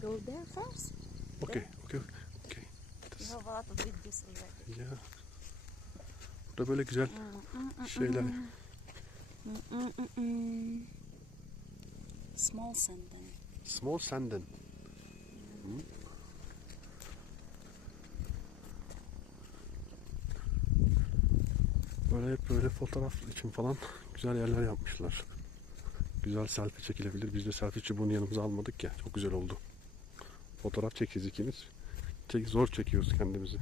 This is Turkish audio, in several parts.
go there first. Okay, okay, okay. You have a lot of videos already. Ya. Burada böyle güzel şeyler. Small sentence. Small sandın. Böyle hep böyle fotoğraf için falan güzel yerler yapmışlar. Güzel selfie çekilebilir. Biz de selfie çubuğunu yanımıza almadık ya. Çok güzel oldu. Fotoğraf çekeceğiz ikimiz. Çek, zor çekiyoruz kendimizi.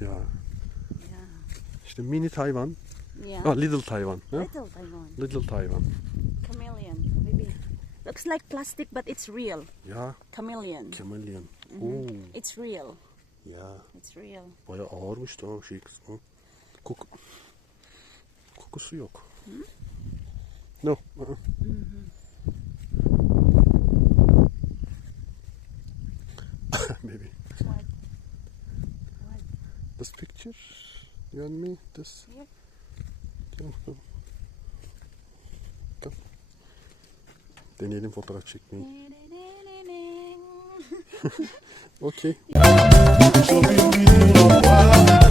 Ya Yeah. işte mini Tayvan. Yeah. Ah, little Tayvan. Ha? Little Taiwan. Little Tayvan. Chameleon. Maybe. Looks like plastic, but it's real. Ya Chameleon. chameleon. Oo, It's real. ya It's real. Bayağı ağırmış o şey kısmı. Koku... Kokusu yok. No. ı-ı. Mm-hmm. Maybe. What? What? This picture. You and me. This. Yep. Come, come. Come. Deneyelim fotoğraf çekmeyi. Okay.